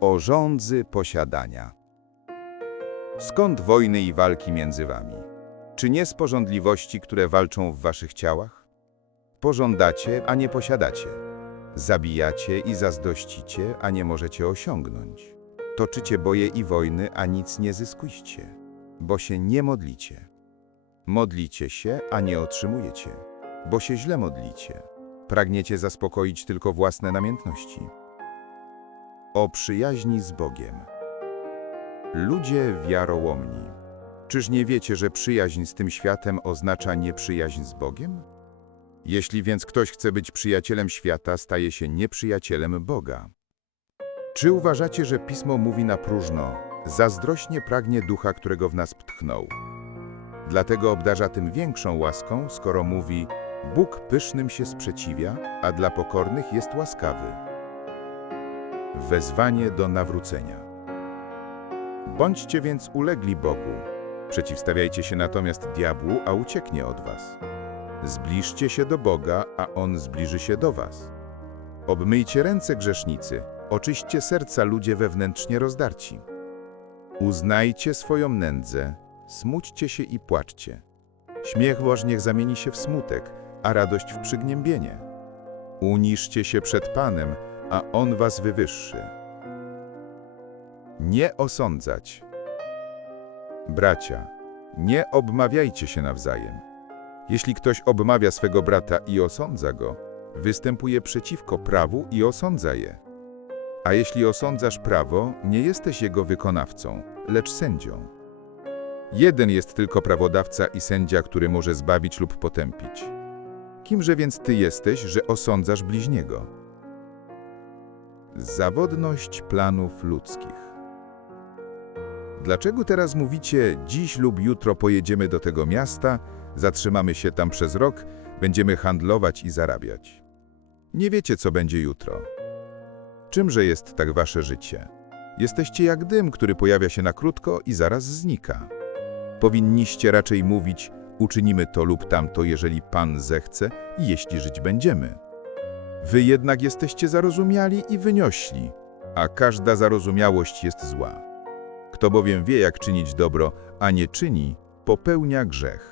o rządzy posiadania. Skąd wojny i walki między wami? Czy nie z porządliwości, które walczą w waszych ciałach? Pożądacie, a nie posiadacie. Zabijacie i zazdrościcie, a nie możecie osiągnąć. Toczycie boje i wojny, a nic nie zyskujcie, bo się nie modlicie. Modlicie się, a nie otrzymujecie, bo się źle modlicie. Pragniecie zaspokoić tylko własne namiętności. O przyjaźni z Bogiem. Ludzie wiarołomni. Czyż nie wiecie, że przyjaźń z tym światem oznacza nieprzyjaźń z Bogiem? Jeśli więc ktoś chce być przyjacielem świata, staje się nieprzyjacielem Boga. Czy uważacie, że Pismo mówi na próżno, zazdrośnie pragnie ducha, którego w nas ptchnął? Dlatego obdarza tym większą łaską, skoro mówi, Bóg pysznym się sprzeciwia, a dla pokornych jest łaskawy. Wezwanie do nawrócenia. Bądźcie więc ulegli Bogu. Przeciwstawiajcie się natomiast diabłu, a ucieknie od was. Zbliżcie się do Boga, a On zbliży się do was. Obmyjcie ręce grzesznicy, oczyśćcie serca ludzie wewnętrznie rozdarci. Uznajcie swoją nędzę, smućcie się i płaczcie. Śmiech wasz niech zamieni się w smutek, a radość w przygnębienie. Uniszcie się przed Panem, a On was wywyższy. Nie osądzać. Bracia, nie obmawiajcie się nawzajem. Jeśli ktoś obmawia swego brata i osądza go, występuje przeciwko prawu i osądza je. A jeśli osądzasz prawo, nie jesteś jego wykonawcą, lecz sędzią. Jeden jest tylko prawodawca i sędzia, który może zbawić lub potępić. Kimże więc ty jesteś, że osądzasz bliźniego? Zawodność planów ludzkich. Dlaczego teraz mówicie, dziś lub jutro pojedziemy do tego miasta, zatrzymamy się tam przez rok, będziemy handlować i zarabiać? Nie wiecie, co będzie jutro. Czymże jest tak wasze życie? Jesteście jak dym, który pojawia się na krótko i zaraz znika. Powinniście raczej mówić, uczynimy to lub tamto, jeżeli Pan zechce i jeśli żyć będziemy. Wy jednak jesteście zarozumiali i wyniośli, a każda zarozumiałość jest zła. Kto bowiem wie, jak czynić dobro, a nie czyni, popełnia grzech.